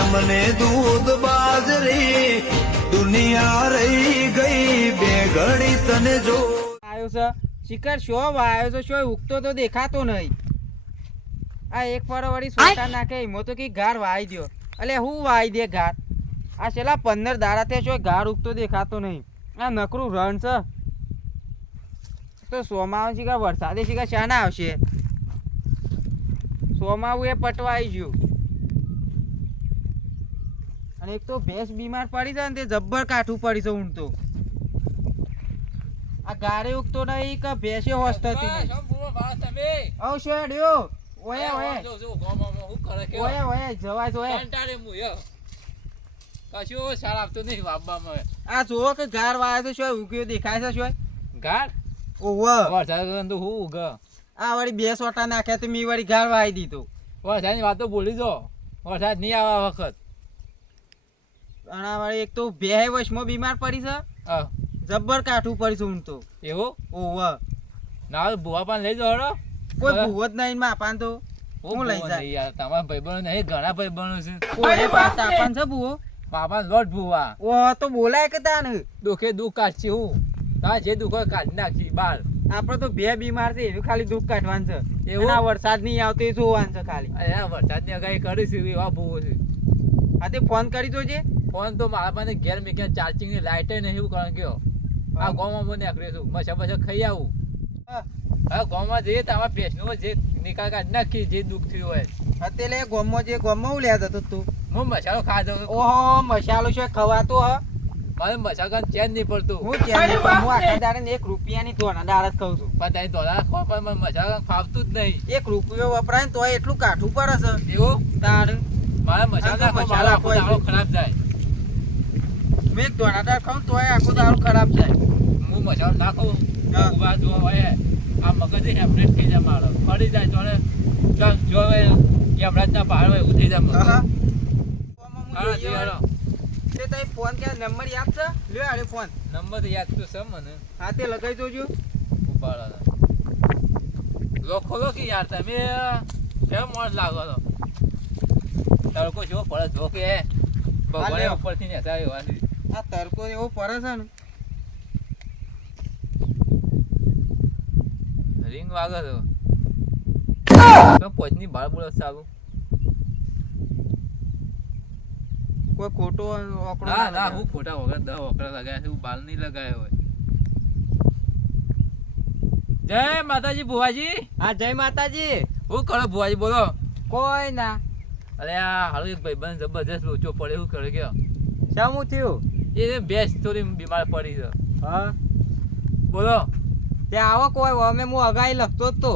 અમને દૂધ બાજરી દુનિયા રહી ગઈ બે ઘડી તને જો આવ્યો છે શિખર શો આવ્યો છે શો ઉગતો તો દેખાતો નહીં આ એક ફરવરી સોટા નાખે એમાં તો કી ઘાર વાઈ દ્યો એટલે હું વાઈ દે ઘાર આ છેલ્લા 15 દાડા તે શો ઘાર ઉગતો દેખાતો નહીં આ નકરું રણ છે તો સોમાવું શિખર વરસાદે શિખર શાના આવશે સોમાવું એ પટવાઈ ગયું અને એક તો ભેંસ બીમાર પડી છે ને તે જબ્બર કાઠું પડી છે ઊંઘ તો આ ગારે ઉગતો નહીં કે ભેંસે હોસ્ટતી નહીં ઓ શેડ્યો ઓય ઓય ઓય જવાય તો કશું સાર આપતો નહીં વાપવામાં આ જોવો કે ગાર વાય તો શું ઉગ્યો દેખાય છે શું ગાર ઓવો વરસાદ તો હું ઉગ આ વળી બે સોટા નાખ્યા તો મી વળી ગાર વાઈ દીધો વરસાદની વાતો બોલી જો વરસાદ નહીં આવા વખત અને આ વળી એક તો બે વશમાં બીમાર પડી છે જબ્બર કાઠું પડી છે ઊંઘ તો એવું ઓવો ના ભૂવા પણ લઈ જાઓ હળો કોઈ ભૂવો જ નહીં માપાન તો હું લઈ જાય યાર તમારા ભાઈબંધો નહીં ઘણા ભાઈબંધો છે કોઈ પાતા પાન છે ભૂવો બાપા લોટ ભૂવા ઓ તો બોલાય કે તાન દુખે દુઃખ કાઢશે હું તા જે દુઃખ કાઢી નાખી બાર આપણે તો બે બીમાર છે એનું ખાલી દુઃખ કાઢવાનું છે એવું આ વરસાદ નહીં આવતો એ જોવાનું છે ખાલી અરે વરસાદની આગાહી કરીશું એવા ભૂવો છે આ તે ફોન કરી જોજે ફોન તો મારા પાસે ઘેર મેં ચાર્જિંગ ની લાઈટ નહીં એવું કારણ કયો આ ગામમાં મને નીકળ્યો છું મસા મસા ખાઈ આવું હા ગામમાં જઈએ તો આમાં ભેંસનો જે નિકાલ કાઢી નાખી જે દુઃખ થયું હોય અત્યારે ગોમમાં જે ગોમમાં હું લેતો હતો તું હું મસાલો ખા જાઉં છું ઓહો મસાલો છે ખવાતો હ મારે મસાલા ચેન નહીં પડતું હું ચેન નહીં પણ હું આખા દાડે 1 રૂપિયાની ધોના દાળ જ ખાઉં છું પણ તારી ધોળા ખવા પણ મને મસાલા ખાવતું જ નહીં 1 રૂપિયો વપરાય ને તોય એટલું કાઠું પડે છે એવું તાર મારા મસાલા મસાલા આખો દાડો ખરાબ જાય મેં એક ધોના દાળ ખાઉં તોય આખો દાડો ખરાબ જાય હું મસાલો ના ખાઉં ઉભા જો હોય આ મગજ હેમરેજ થઈ જાય મારો ફરી જાય જોડે જો હેમરેજ ના પહાડ હોય એવું થઈ જાય મગજ હા જી હાલો તે તઈ ફોન કે નંબર યાદ છે લ્યો આલે ફોન નંબર તો યાદ તો છે મને હા તે લગાઈ જોજો ઉપાડા લોખો લો કે યાર તમે કેમ મોડ લાગો છો તડકો જો પડે જો કે ભગવાને ઉપરથી ને આવ્યો આ તડકો એવો પડે છે ને રિંગ વાગે છે તો પોચની બાળ બોલે સારું કોઈ ખોટો ઓકડો ના ના હું ખોટા વગર 10 ઓકડા લગાયા છે હું બાલ નહીં લગાયો હોય જય માતાજી ભુવાજી હા જય માતાજી હું કરો ભુવાજી બોલો કોઈ ના અરે આ હાલો એક ભાઈબંધ જબરજસ્ત લોચો પડે એવું કરે કે શું થયું એ બેસ થોડી બીમાર પડી છે હા બોલો તે આવો કોઈ અમે હું અગાઈ લખતો જ તો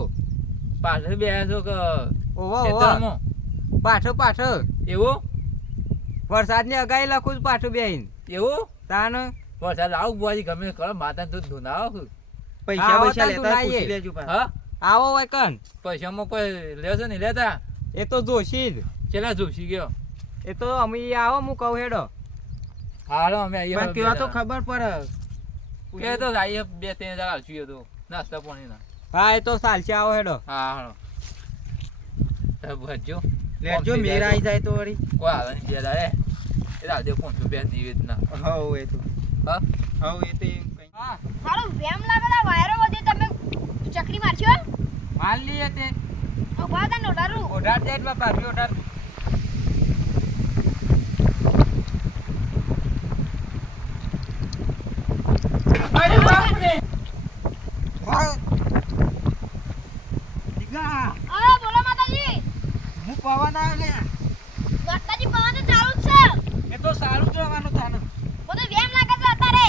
પાછળ બેહ્યા છો કે ઓવો ખેતરમાં? પાછો એવું વરસાદની અગાઈ લખું છું પાછું બેહીન એવું તાન વરસાદ આવું ભુવાજી ગમે કરો માતા તો ધુનાવો પૈસા પૈસા લેતા પૂછી લેજો હા આવો હોય કન પૈસામાં કોઈ લેશે નહીં લેતા એ તો જોશી જ ચેલા જોશી ગયો એ તો અમે આવો હું કહું હેડો હાલો અમે પણ કેવા તો ખબર પડે કે તો આઈએ 2-3 હજાર આવશું તો નાસ્તા પાણી ના હા એ તો ચાલશે આવો હેડો હા હાલો ભજો લેજો મેરા આવી જાય તો વળી કોઈ આવે નહીં બે દાડે એ દાદે 500 બે નિવેદના હવ એ તો હા હવ એ તો એમ કઈ હા હાલો વેમ લાગેલા વાયરો વધે તમે ચકરી મારશો માલ લીએ તે ઉભા તા નોડારું ઓઢાર જાય માં પાછી ઓઢાર અરે બાપ રે હા દીગા હા બોલો માતાજી હું પવન આવે લે માતાજી પવન તો ચાલુ જ છે એ તો સારું જવાનું તાને બધું વેમ લાગે છે અત્યારે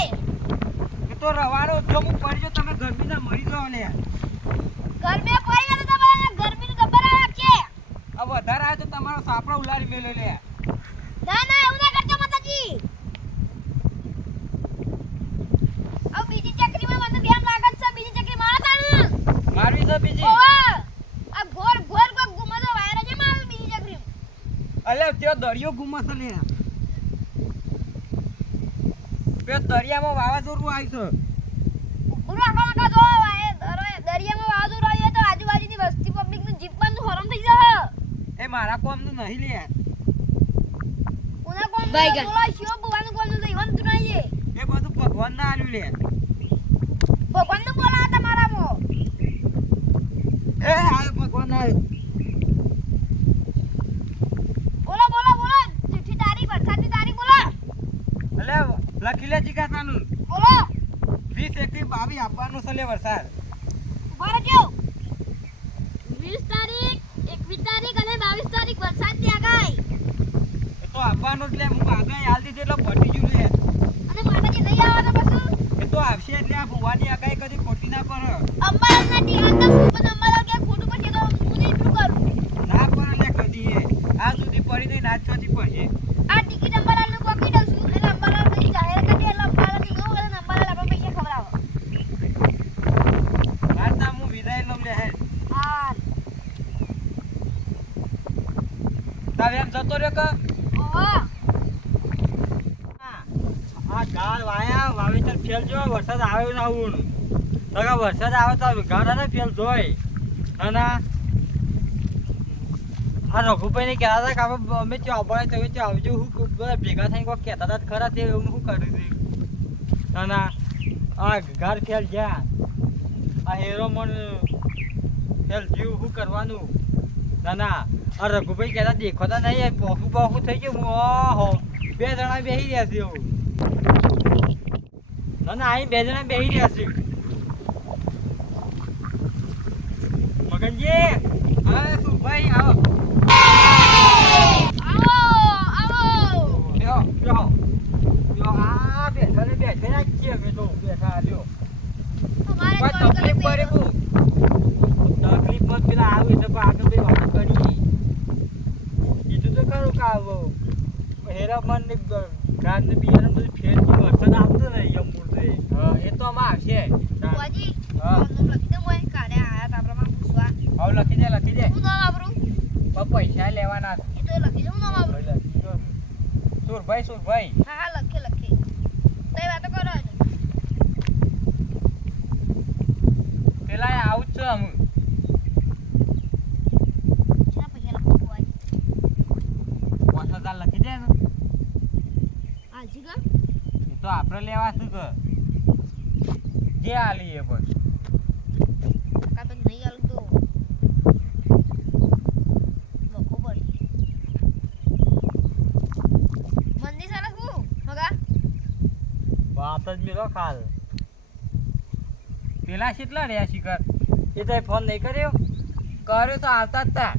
એ તો રવાડો જો હું પડી જો તમે ગરમીના મરી જાવ લે ગરમી પડી ગઈ તો તમારે ગરમીનું જબર આવે છે આ વધારે આવે તો તમારો સાપડો ઉલાડી મેલો લે ના ના એવું ના કરજો માતાજી આ બીજી ચકરીમાં મને વેમ લાગે છે બીજી ચકરી મારા તાણ મારવી છે બીજી ઓવા આ ઘોર ઘોર કો ગુમતો વાયરો છે માર બીજી ચકરી અલે ત્યાં દરિયો ગુમાશે લે બે દરિયામાં વાવાઝોડું આવી છે ઉરા કાકા જો વાય દરિયામાં વાવાઝોડું આવ્યું તો આજુબાજુની વસ્તી પબ્લિકનું જીપ બંધ હરામ થઈ જશે એ મારા કોમનું નહીં લે કોમ બાઈગન. બોલા શિવ ભગવાનનું કોમ તો ઈવન તું નહીં એ બધું ભગવાન ના આલ્યું લે ભગવાનનું બોલા તમારામાં એ આ ભગવાન ના આલ્યું. બોલો બોલો બોલો ચિઠ્ઠી તારીખ વરસાદની તારીખ બોલો અલે લખી લે જીગા તાનું બોલો 20 21 22 આપવાનું છે લે વરસાદ ઉભા રહેજો 20 તારીખ 21 તારીખ અને 22 તારીખ વરસાદની આગાહી એ તો આપવાનું જ લે હું આગળ હાલ દીધી એટલે પટી ગયું લે અને માતાજી નહીં આવવાના પછી એ તો આવશે એટલે આ ભુવાની આગાહી કદી ખોટી ના પર અંબાલાલના ટીહાના સુપર અંબાલાલ કે ખોટું પડશે તો હું નહીં એટલું કરું ના પર લે કદી એ આ સુધી પડી નહીં નાચ ચોથી પડશે આ ટિકિટ અંબાલાલનું કોપી દઉં છું એટલે અંબાલાલ પછી જાહેર કરી એટલે અંબાલાલની નો કરે ને અંબાલાલ આપણે પૈસા ખવડાવો આજના હું વિદાય લઉં લે હે હા તારે એમ જતો રહ્યો કે ઓહો આ ગાળ વાયા વાવેતર ફેલ જો વરસાદ આવ્યો ના આવું તો કે વરસાદ આવે તો ગાળ ને ફેલ જોય અને આ રઘુભાઈ ને કહેતા હતા કે આપણે અમે ત્યાં અપાય તમે ત્યાં આવજો હું બધા ભેગા થઈને કોઈ કહેતા હતા ખરા તે હું શું કરું છું અને આ ગાળ ફેલ જ્યાં આ હેરો મન ફેલ જીવ શું કરવાનું ના આ રઘુભાઈ કહેતા દેખોતા નહીં પોખું પોખું થઈ ગયું ઓહો 2 જણા બેસી રહ્યા છે એવું ના અહીં 2 જણા બેસી રહ્યા છે મગનજી હા શું ભાઈ આવો આવો લ્યો લ્યો લ્યો આ બેઠા જ છીએ અમે તો બેઠા લ્યો અમારે કોઈ કોલ તકલીફ પડે કરી બહુ તકલીફ મત પેલા આવી તો આગળ ભાઈ વાત કરી કીધું તો ખરું કે આવો હેરામન ને ગાન ને બિયારણ બધું ફેર વરસાદ આવતો ને એમ મૂળે એ તો આમાં આવશે બુઆજી હા. નામ લખી દઉં હોય કાલે આયા તા આપણે પૂછવા હવે લખી દે હું નામ વાપરું પૈસા લેવાના એ તો લખી દઉં નામ વાપરું સુરભાઈ હા હા લખી તઈ વાતો કરો છો પેલા આવું જ છે અમુ કેટલા પૈસા લખો બુઆજી 5000 લખી દે ને હાજી કા એ તો આપણે લેવા શું કે જે આલી એ બસ કા તો નહીં આલું તો બકો પડી મંદી સારા હું મગા વાત જ મેલો ખાલ પેલા કેટલા રહ્યા શિખર એ તો ફોન નહીં કર્યો કર્યો તો આવતા જ તા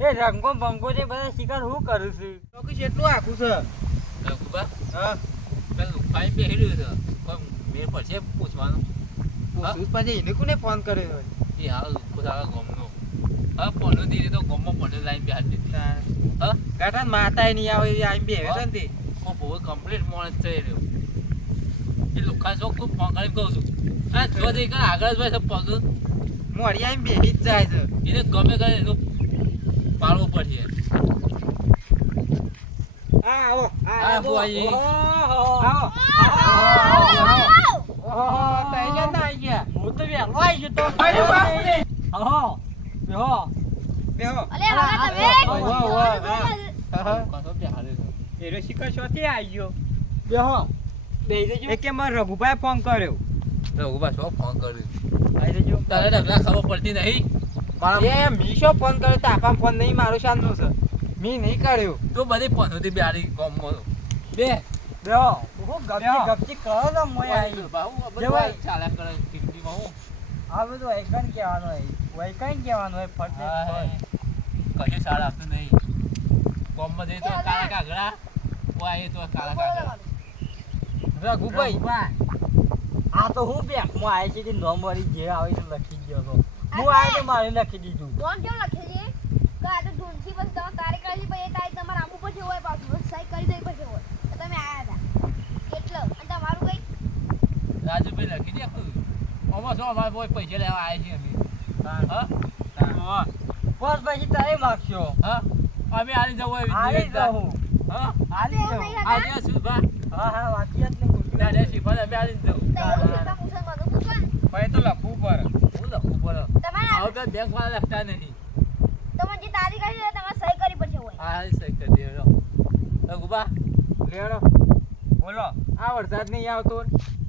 એ રંગો બંગો જે બધા શિખર હું કરું છું તો કે કેટલું આખું છે રઘુબા હા પેલું લુખાઈ બેહી રહ્યું છે પણ મેં પછી પૂછવાનું પૂછું પછી એને કોને ફોન કર્યો એ હાલ ખુદા ગમનો હા પણ દીધી તો ગમો પણ લાઈન બેહાર દીધી હા કાટા માતાય નહીં આવે એ આઈ બેહે છે ને તે ઓ બહુ કમ્પ્લીટ માણસ થઈ રહ્યો એ લુખા શોખ તું ફોન કરી કહું છું આ જો દે કે આગળ જ ભાઈ સબ પગ મોડી આઈ બેહી જ જાય છે એને ગમે કરે એનું પાડવો પડશે હા આવો હા, બુઆજી. આવો ઓહો ટેન્શન ના આવી ગયા હું તો વેલો આવી ગયો તો અરે બાપ રે ઓહો બેહો બેહો અલે હા તમે પાછો બેહારે છે એરો શિખર શોથી આવી ગયો બેહો બેહી જજો એકે માર રઘુભાઈ ફોન કર્યો રઘુબા શો ફોન કર્યો આવી જજો તારે ડગલા ખબર પડતી નહીં એ મીશો ફોન કર્યો તો આપા ફોન નહીં મારો શાનનો છે મી નહીં કર્યો તો બધી ફોન હતી બેહારી ગમો બે બેહો હું ગપચી કરો તો મોય આવી બાહુ જવાય. બધું ચાલ્યા કરે જિંદગીમાં હું આ બધું વૈકન કહેવાનું હોય વૈકન કહેવાનું હોય ફરતે કશું સારા આપતું નહીં કોમમાં જઈ તો કાળા કાગડા ઓય તો કાળા કાગડા રઘુભાઈ આ તો હું બેંકમાં આવી છે નોમ વાળી જે આવે છે લખી ગયો તો હું આવી તો મારે લખી દીધું કોણ કેમ લખેલી કે આ તો ઢૂંઢી પછી તમારે તારીખ આવી પછી તારીખ તમારે આબુ પછી હોય પાછું સહી કરી દઈ પછી હોય તો તમે આયા હતા એટલે અને તમારું કઈ રાજુભાઈ લખી દે આમાં શું અમારે કોઈ પૈસા લેવા આવ્યા છીએ અમે હા બસ પછી તારે માગશો હા અમે આલી જવું હોય આલી જાઉં હા આલી એવું જાઉં નહીં આજે સુભા હા હા વાંચી જ ને દાદા શિફા અમે આલી જવું તો એવું શીખવા પૂછે મને પૂછો ને પછી તો લખવું પડે હું લખું પડે તમારે હવે તો બેંક વાળા લખતા નહીં તમારે જે તારીખ આવી છે તમારે સહી કરી પછી હોય આ સહી કરી દે રઘુબા લેડો બોલો આ વરસાદ નહીં આવતો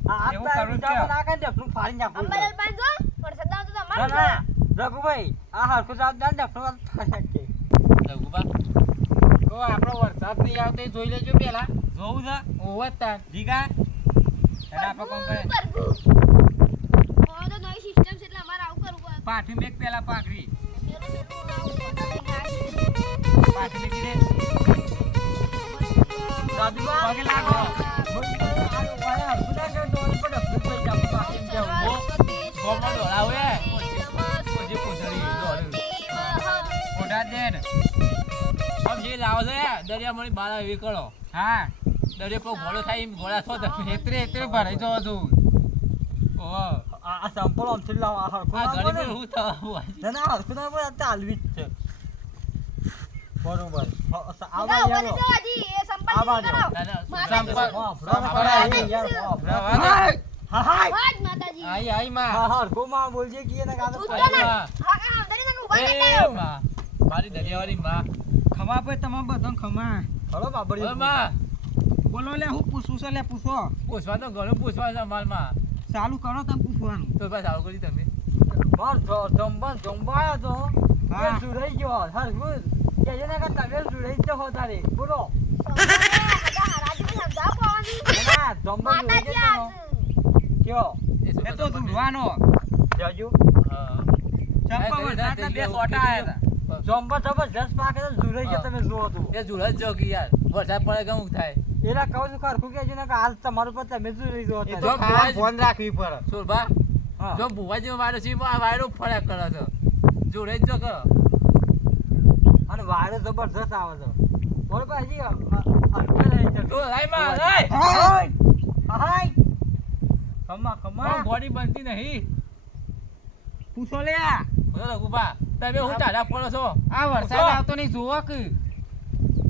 આ એવું તાર કરું બીજા છે. પણ આ કઈ ડફનું ફાડી નાખું અંબાલાલ બાંધો વરસાદ આવતો તો ના અમારું ના રઘુભાઈ આ હરખું સાહેબ દાન ડફનું ફાડી નાખે રઘુબા તો આપણો વરસાદ નહીં આવતો એ જોઈ લેજો પેલા જોવું છે ઓવર તાર જીગા એને આપણે કોમ કરે પ્રભુ હા તો નવી સિસ્ટમ છે એટલે અમારે આવું કરવું પડે પાઠી મેક પેલા પાઘડી પાઠી મેકી દે રાજુબા પગે લાગો ગોમમાં દોડાવે પછી પૂછડી દોડે ઓઢા દે ને આમ જે લાવો છે દરિયા મળી બાર એવી કરો હા દરિયા પર ઘોડો થાય એમ ઘોડા છો તમે એતરે ભરાઈ જવો છું ઓહો આ સંપલ ઓમથી લાવ આ હરખું આ ના ઘડી બોલે. પર હું થવા ના ના હરખું ના બોલે, આ તાલવી જ છે બરોબર આ ગાવ બાજુ બની જવા દી એ સંપર્ક આ બાજુ. કરો સંપર્ક. હા હા વાજ માતાજી આઈ આઈ માં હા હરખું માં બોલજે કે એને કાં તો તું પાડી તો ના હા. હા હા અંદરી ના ઉભા એ રહેતા માં મારી દરિયાવાળી માં ખમા પર તમામ બધો ખમા હળો બાબડી ઓય માં બોલો લે હું પૂછું છું લે પૂછો પૂછવા તો ઘણું પૂછવા છે અમારમાં ચાલુ કરો તમે પૂછવાનું તો બસ આવું કરી તમે બાર જંબાયા તો હા. એ સુરાઈ ગયો હરખું કે એને કાં તમે સુરાઈ જ હો તારે બોલો રાજુ સમજાવ પાવાની ના જંબા સુરાઈ માતાજી ગયો આજ કયો એ તો ધૂળવાનો જાજુ હા ચંપા વરસાદના બે સોટા આયા હતા જંબા જબરજસ્ત પાકે તો સુરાઈ ગયો તમે જુઓ તો એ ઝુલત જો કે યાર વરસાદ પડે કેવું થાય એલા કહું છું હરખું કે છે ને કે હાલ તમારું પર તમે સુરાઈ ગયો એ તારે. તો ખાસ ફોન રાખવી પડે સુરભા હા. જો ભુવાજી વાયરો છે આ વાયરો ફળ્યા કરે છે જોડે જ જો કે અને વાયરો જબરજસ્ત આવે છે બરોબર હજી હરખું રહી છે તો લાઈ માં લાઈ હાય ખમા ખમા બોડી બનતી નહીં પૂછો લે આ બોલો રઘુબા તમે હું ટાઢા પડો છો વરસાદ પૂછો. આવતો નહીં જુઓ કે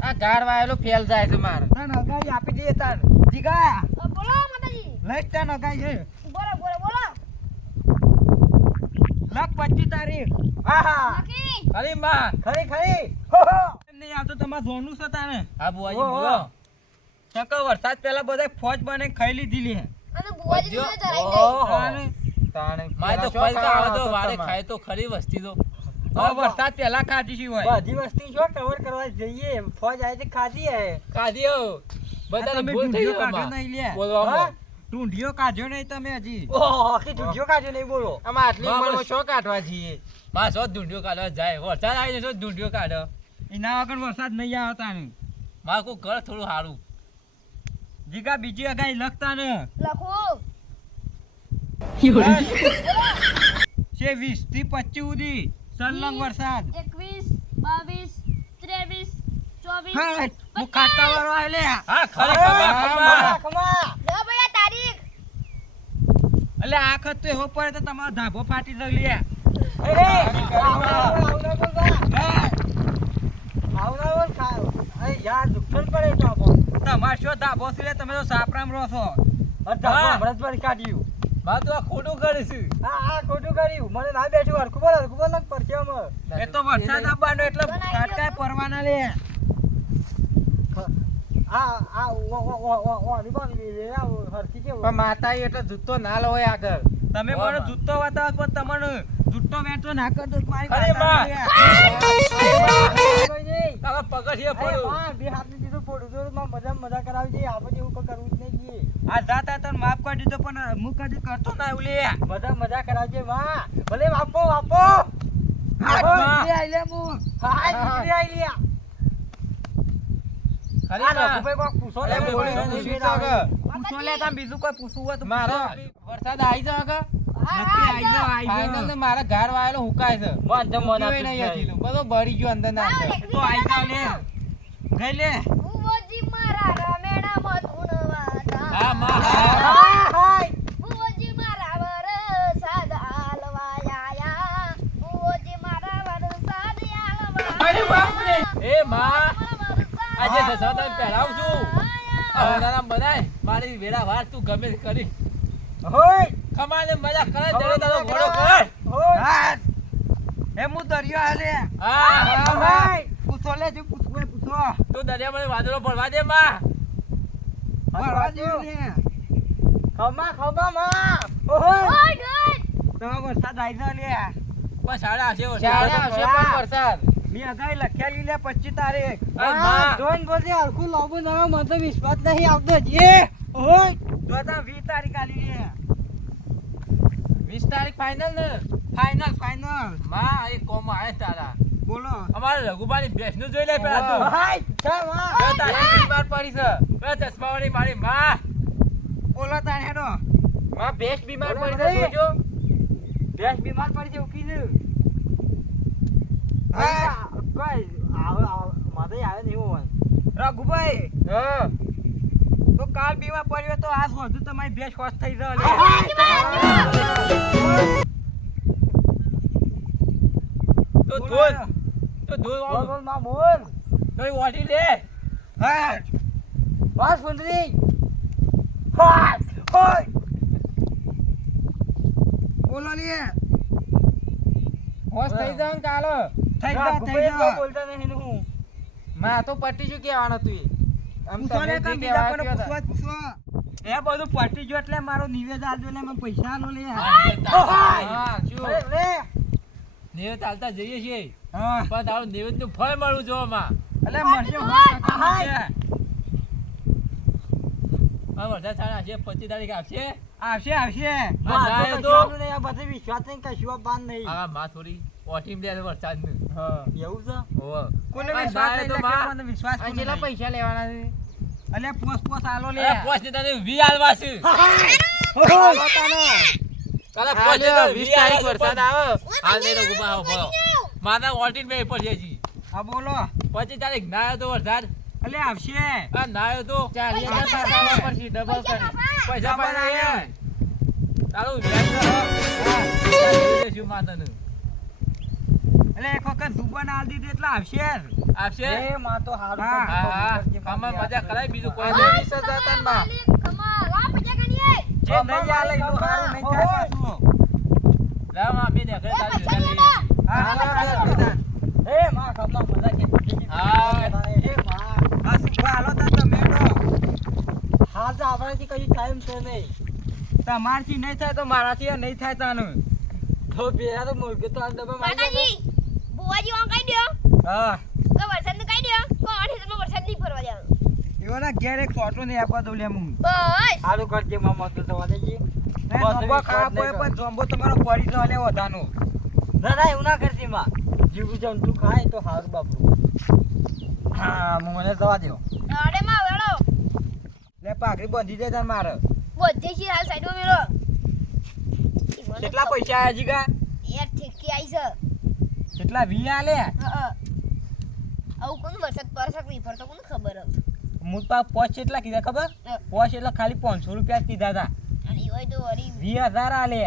આ ગાડ વાયેલો ફેલ જાય છે મારે તને અગાડી આપી દઈએ તાર જીગા બોલો માતાજી લઈ તને અગાડી છે બોલો બોલો બોલો લખ 25 તારીખ હા હા નકી અરે માં ખરી ખરી નહીં આવતો તમારે જોનું છે તારે હા ભુવાજી ઓહો. બોલો નકર વરસાદ પહેલા બધા ફોજ બને ખાઈ લીધી લે અને બુવાજી જો. જોડે ધરાઈ જાય ઓહો. તાણે મારે તો પેલા ખોઈ શું તો આવે તો ખાવાનો વારે હતો ખાય તો ખરી વસ્તી તો તમારે? હવે વરસાદ પહેલા ખાધી છે હોય બધી વસ્તી જો કવર કરવા જઈએ ફોજ આવી તે ખાધી હે કાઢી આવો બધાને તમે ભૂલ થઈ ઢૂંઢિયો ગઈ કાઢ્યો આમાં. નહીં લે. બોલવામાં. ટૂંઢિયો કાઢ્યો નહીં તમે હજી ઓહો કે ઢૂંઢ્યો કાઢ્યો નહીં બોલો આમાં આટલી બરાબર. ઉંમરમાં શું કાઢવા જઈએ માં શો ઢૂંઢ્યો કાઢવા જાય વરસાદ આવી જશો ઢૂંઢ્યો કાઢો એના વગર વરસાદ નહીં આવતા ને મારે કોઈ ઘર થોડું સારું જીગા બીજી અગાઈ લખતા ને લખો છે 20 થી 25 સુધી સલંગ વરસાદ 21 22 23 24 હા હું ખાતા વાળો આય લે હા ખરી ખબર ખમા ખમા લો ભાઈ આ તારીખ એટલે આ વખત તો એવો પડે તો તમારો ધાબો ફાટી જ લે તમારે શું ધાબો છે લે? તમે તો સાપરામ રહો છો મારે તો આ ખોટું કરીશું એ તો વરસાદ આવવાનો એટલે ખાટકાય પરવાના લે પણ માતા એટલે જૂતો ના લો હોય આગળ તમે મને જૂતો બતાવો પણ તમને જૂતો વેચો ના કરતો તો મારી અરે માતા બા. લે. તારા પગથિયે પડ્યું મજા કરાવી આપણે એવું કઈ કરવું જ નહીં આ જાતા તને માફ કરી દીધો પણ હું કદી કરતો ના એવું લે મજા કરાવજે માં ભલે વાપો વાપો હા, હા. બીજી આઈ લે હું. હા નીકળી આઈ લ્યા ખરી આ માં. રઘુભાઈ કોક પૂછો અરે ને, બોલો, પૂછો પૂછ્યું ને, તો આગળ. પૂછો પૂછો લે તમે બીજું કોઈ પૂછવું હોય તો મારો વરસાદ આવી જાય આગળ હા નક્કી હા આઈ જાઓ, આઈ જાઓ. ફાઇનલ ને મારા ઘર વાળો હુકાય છે મન તો મન ઉઠ્યોય નહીં હજી તો. બધો બળી ગયો અંદર ના અંદર. તો આઈ જાઓ લે ગઈ લે બુવાજી મારા રમેણામાં ધૂણવાતા હા માં બુવાજી મારા વરસાદ આલવાયા બુવાજી મારા વરસાદ અરે બાપ રે. આલવાયા એ માં આજે દસમા તમે પહેરાવું છું આ ઉનાળામાં બનાય મારી વેળા વાર તું ગમે તે કરી હોય ખમાને મજા કરે જડે તારો ઘોડો કર હોય હા એ હું દરિયો આલે હા હા પૂછો લે જે પૂછવું હોય પૂછો તું દરિયામાં વાદળો પડવા દે માં મારવા જેવું લે. ખમા માં. ઓહો. ઓય ડોન તો વરસાદ આવી ગયો લે. પણ સાડા આવશે ચાલે વરસાદ. આવશે પણ વરસાદ મી અગાઈ લખેલી લે 25 તારીખ. અરે માં. જોન બોલજે હરખું લાવવું ના મને તો વિશ્વાસ નહીં આવતો જે. ઓહો. તો તા 20 તારીખ આલી લે. 20 તારીખ ફાઇનલ ને ફાઇનલ. માં એક કોમ આયા તારા બોલો. અમારે રઘુબાની ભેંસનું જોઈ લે પેલા તું. હાય ચા માં. બે તારીખ. ભેંસ બીમાર પડી છે પેલા ચશ્માવાળી મારી માં. બોલો તાણ હેડો. માં ભેંસ બીમાર બોલો પડી છે ભાઈ. જોજો ભેંસ બીમાર પડી છે ઉકીને. હા. કોઈ માથે આવે નહીં હોવાનું. રઘુભાઈ હા તો કાલ બીમાર પડ્યો તો આજ વધુ તમારી ભેંસ હોશ થઈ રહ્યો લે. તો ધોલ. તો ધોલ બોલ આમ. બોલ માં બોલ. તો એ વાટી લે. હાટ. બસ સુંદરી. હાટ. હોય. બોલો લે. હોશ થઈ જાવ ને કાલે થઈ જા થઈ જા. બોલતા નહીં હું. માં તો પટ્ટી શું કહેવાનું તું આમ પૂછો ને તમે કાં જે બીજા કહેવા કોને કહેતા. પૂછો. એ બધું પટી ગયું એટલે મારો નિવેદ આલજો ને મને પૈસા આલો લે. હા શું અરે રે. નેવ ચાલતા જઈએ છીએ હા. પણ તારું નિવેદનું ફળ મળવું જો માં. અલે મળશે હોય કાકા મળશે. આ વરસાદ સાડા આવશે 25 તારીખ આવશે. આવશે આવશે. હા, આ ના, તો તો- કશું નહીં, આ બધે વિશ્વાસ નહીં કશું બાન નહીં. આ માં થોડી ઓટીમ દે વરસાદનું. હા. એવું છે? હોવે. કોને આ વિશ્વાસ ના, નહીં તો એટલે માં. મને વિશ્વાસ આ કોને કેટલા નહીં? પૈસા લેવાના છે અલે પોસ આલો લે. અરે પોસ્ટ ને તને વી આલવા છે. આલો તાને. કાલે હા, પોસ્ટ ને લ્યો, તને 20 વી તારીખ આલવા છે, વરસાદ પણ આવે હાલ નહીં તો ગુમા આવો ફરો. મારા ઓટીમ બે પર છે જી. હા બોલો. 25 તારીખ ના આવ્યો તો વરસાદ. અલે આવશે. આ ના આવ્યો તો 40,000 પાછા વાપરશી, ડબલ કરી પૈસા ડબલ પાછા આવે. આવે. તારું વ્યાજ તો હા. જોઈ લેશું માં તને. અલે એક વખત દુબન આલ દીધું એટલે આવશે. આપશે. એ માં તો હારું હા કરજો. હા આમાં મજા કરાય બીજું કોઈ હવે નહીં. 20,000 તન માં કમા લા પૈસા કાઢીએ જે નહીં આલે એટલું હારું નહીં થાય પાછું. લાવ માં અમે દેખાડે તારી પૈસા જોડે લેવા. હા, હા, હા. એ માં કમલા મજા કે હા. એ માં બસ ઉભા હાલો તા તમે હેડો. હાલ તો આપણાથી કઈ ટાઈમ છે નહીં. તમારથી નહીં થાય તો મારાથી નહીં થાય તાનું. તો પેલા તો મુર્ગે તો આ ડબ્બા માતાજી બુવાજી વાં કાઈ દ્યો હા. તો વરસાદ ને કાઈ દ્યો કોણ હેતમાં વરસાદ નહીં ફરવા જાવ એવાના ઘેર એક ફોટો નહીં આપવા દઉં લે હું. બસ સારું કરજે મામા તો જવા દેજે. જોંબો ખાવા પડે પણ જોંબો તમારો પડી જ લે વધાનો. ના ના એવું ના કરતી માં. જીવ જંતુ ખાય તો સારું બાપુ. હા મને જવા દો. અરે માં વેળો લે પાઘડી બાંધી દે તાર મારે. બધે છે હાલ સાઈડમાં મેળો કેટલા પૈસા આયા જીગા? યાર ઠેકી આઈ છે કેટલા 20 આલે? હા આવું કોણ વરસાદ પરસક નહીં પડતો કોને ખબર હવે હું પા પોચ કેટલા કીધા ખબર? પોચ એટલે ખાલી 500 રૂપિયા જ કીધા હતા. અને હોય તો વળી 20,000 આલે.